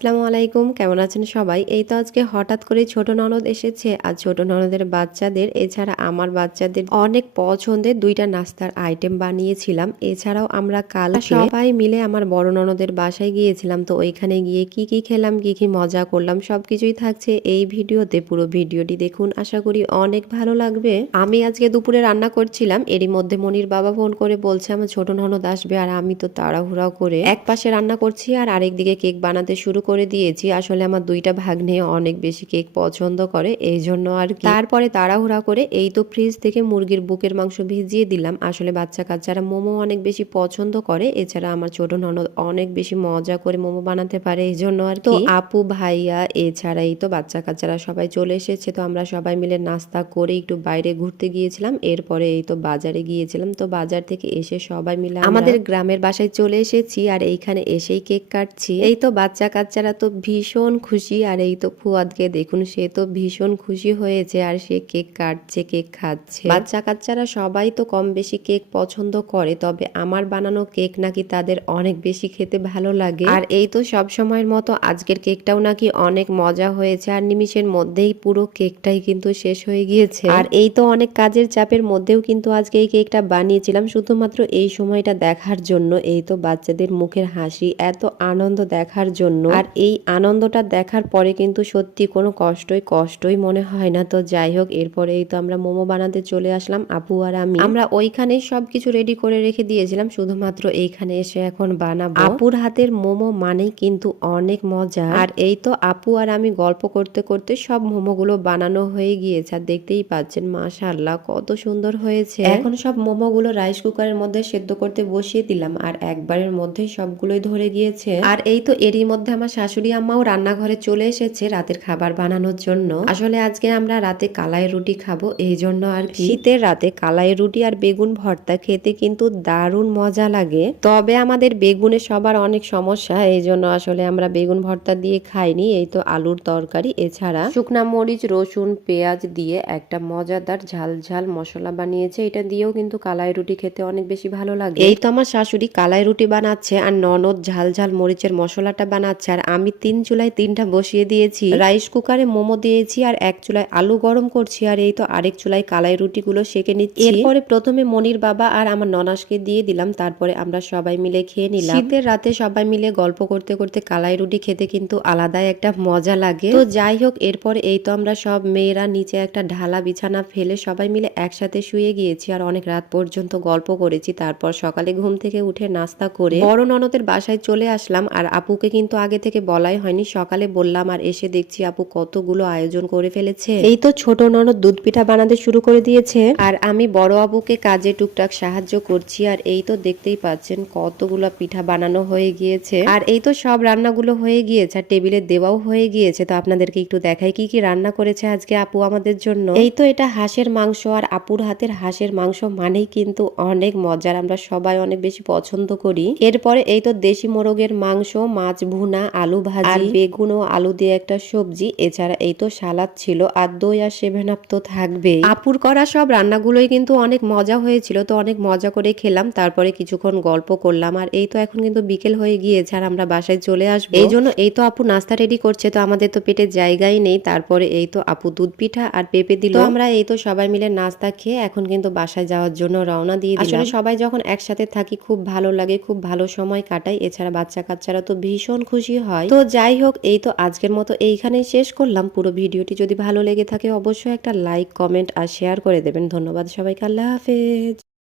আসসালামু আলাইকুম, কেমন আছেন সবাই? এই তো আজকে হঠাৎ করে ছোট ননদ এসেছে আর ছোট ননদের বাচ্চাদের, এছাড়া আমার বাচ্চাদের অনেক পছন্দের দুইটা নাস্তার আইটেম বানিয়েছিলাম। এছাড়াও আমরা কাল সবাই মিলে আমার বড় ননদের বাসায় গিয়েছিলাম, তো ওইখানে গিয়ে কি কি খেলাম, কি কি মজা করলাম, সবকিছুই থাকছে এই ভিডিওতে। পুরো ভিডিওটি দেখুন, আশা করি অনেক ভালো লাগবে। আমি আজকে দুপুরে রান্না করছিলাম, এরই মধ্যে মনির বাবা ফোন করে বলছে, আমার ছোট ননদ আসবে। আর আমি তো তাড়াহুড়াও করে এক পাশে রান্না করছি আর আরেক দিকে কেক বানাতে শুরু করে দিয়েছি। আসলে আমার দুইটা ভাগ্নে অনেক বেশি কেক পছন্দ করে এই জন্য আর কি। তারপরে তাড়াহুড়া করে এই তো ফ্রিজ থেকে মুরগির বুকের মাংস ভিজিয়ে দিলাম। আসলে বাচ্চা কাচ্চারা মোমো অনেক বেশি পছন্দ করে এছাড়া আমার ছোট ননদ অনেক বেশি মজা করে মোমো বানাতে পারে এই জন্য আর তো আপু ভাইয়া এছাড়া এই তো বাচ্চা কাচ্চারা সবাই চলে এসেছে তো আমরা সবাই মিলে নাস্তা করে একটু বাইরে ঘুরতে গিয়েছিলাম। এরপরে এই তো বাজারে গিয়েছিলাম তো বাজার থেকে এসে সবাই মিলে আমাদের গ্রামের বাসায় চলে এসেছি আর এইখানে এসেই কেক কাটছি। এই তো বাচ্চা কাচ্চারা তো ভীষণ খুশি, আর এই তো ফুয়াদকে দেখুন, সে তো ভীষণ খুশি হয়েছে, আর সে কেক কাটছে, কেক খাচ্ছে। বাচ্চা কাচ্চারা সবাই তো কম বেশি কেক পছন্দ করে, তবে আমার বানানো কেক নাকি তাদের অনেক বেশি খেতে ভালো লাগে। আর এই তো সব সময়ের মতো আজকের কেকটাও নাকি অনেক মজা হয়েছে, আর নিমিষের মধ্যেই পুরো কেকটাই কিন্তু শেষ হয়ে গিয়েছে। আর এই তো অনেক কাজের চাপের মধ্যেও কিন্তু আজকে এই কেকটা বানিয়েছিলাম, শুধুমাত্র এই সময়টা দেখার জন্য, এই তো বাচ্চাদের মুখের হাসি, এত আনন্দ দেখার জন্য। আর এই আনন্দটা দেখার পরে কিন্তু সত্যি কোনো কষ্টই কষ্টই মনে হয় না। তো যাই হোক এরপরে এই তো আমরা মোমো বানাতে চলে আসলাম, আপু আর আমি। আমরা ওইখানে সবকিছু রেডি করে রেখে দিয়েছিলাম, শুধুমাত্র এইখানে এসে এখন বানাবো। আপুর হাতের মোমো মানেই কিন্তু অনেক মজা। আর এই তো আপু আর আমি গল্প করতে করতে সব মোমোগুলো বানানো হয়ে গিয়েছে, আর দেখতেই পাচ্ছেন, মাশাআল্লাহ, কত সুন্দর হয়েছে। এখন সব মোমোগুলো রাইস কুকারের মধ্যে সেদ্ধ করতে বসিয়ে দিলাম, আর একবারের মধ্যেই সবগুলোই ধরে গিয়েছে। আর এই তো এরই মধ্যে আমার শাশুড়ি আম্মাও রান্নাঘরে চলে এসেছে রাতের খাবার বানানোর জন্য। আসলে আজকে আমরা রাতে কালাই রুটি খাব, এই জন্য আর কি। শীতের রাতে কালাই রুটি আর বেগুন ভর্তা খেতে কিন্তু দারুণ মজা লাগে। তবে আমাদের বেগুনে সবার অনেক সমস্যা, এই জন্য আসলে আমরা বেগুন ভর্তা দিয়ে খাইনি, এই তো আলুর তরকারি। এছাড়া শুকনা মরিচ, রসুন, পেঁয়াজ দিয়ে একটা মজাদার ঝাল ঝাল মশলা বানিয়েছে, এটা দিয়েও কিন্তু কালাই রুটি খেতে অনেক বেশি ভালো লাগে। এই তো আমার শাশুড়ি কালাই রুটি বানাচ্ছে আর ননদ ঝাল ঝাল মরিচের মশলাটা বানাচ্ছে আর আমি তিন চুলায় তিনটা বসিয়ে দিয়েছি। রাইস কুকারে মোমো দিয়েছি আর এক চুলায় আলু গরম করছি আর এই তো আরেক চুলায় কালাই রুটি গুলো সেকে নিচ্ছি। এরপরে প্রথমে মনির বাবা আর আমার ননাসকে দিয়ে দিলাম, তারপরে আমরা সবাই মিলে খেয়ে নিলাম। শীতের রাতে সবাই মিলে গল্প করতে করতে কালাই রুটি খেতে কিন্তু আলাদাই একটা মজা লাগে। তো যাই হোক, এরপরে এই তো আমরা সব মেয়েরা নিচে একটা ঢালা বিছানা ফেলে সবাই মিলে একসাথে শুয়ে গিয়েছি আর অনেক রাত পর্যন্ত গল্প করেছি। তারপর সকালে ঘুম থেকে উঠে নাস্তা করে বড় ননদের বাসায় চলে আসলাম আর আপুকে কিন্তু আগে থেকে বলাই হয়নি। সকালে বললাম আর এসে দেখছি আপু কতগুলো আয়োজন করে ফেলেছে। এই তো ছোট ননদ দুধ পিঠা বানাতে শুরু করে দিয়েছে। আর আমি বড় আবুকে কাজে টুকটাক সাহায্য করছি আর এই তো দেখতেই পাচ্ছেন কতগুলো পিঠা বানানো হয়ে গিয়েছে। আর এই তো সব রান্নাগুলো হয়ে গিয়েছে আর টেবিলে দেওয়াও হয়ে গিয়েছে। তো আপনাদেরকে একটু দেখাই কি কি রান্না করেছে আজকে আপু আমাদের জন্য। এই তো এটা হাঁসের মাংস আর আপুর হাতের হাঁসের মাংস মানেই কিন্তু অনেক মজার। আমরা সবাই অনেক বেশি পছন্দ করি। এরপরে এই তো দেশি মোরগের মাংস মাছ ভুনা আলু ভাজি আর বেগুন ও আলু দিয়ে একটা সবজি এছাড়া এই তো সালাদ ছিল আর দই আর সেভেন আপ তো থাকবে আপুর করা সব রান্নাগুলোই কিন্তু অনেক মজা হয়েছিল তো অনেক মজা করে খেলাম তারপরে কিছুক্ষণ গল্প করলাম আর এই তো এখন কিন্তু বিকেল হয়ে গিয়েছে আর আমরা বাসায় চলে আসব। এই জন্য এই তো আপু নাস্তা রেডি করছে তো আমাদের তো পেটে জায়গাই নেই তারপরে এই তো আপু দুধ পিঠা আর পেঁপে দিল। আমরা এই তো সবাই মিলে নাস্তা খেয়ে এখন কিন্তু বাসায় যাওয়ার জন্য রওনা দিয়ে আসলে সবাই যখন একসাথে থাকি খুব ভালো লাগে খুব ভালো সময় কাটাই এছাড়া বাচ্চা কাচ্চারা তো ভীষণ খুশি হয়। তো যাই হোক, এই তো আজকের মতো এইখানেই শেষ করলাম। পুরো ভিডিওটি যদি ভালো লেগে থাকে, অবশ্যই একটা লাইক, কমেন্ট আর শেয়ার করে দেবেন। ধন্যবাদ সবাইকে, আল্লাহ হাফেজ।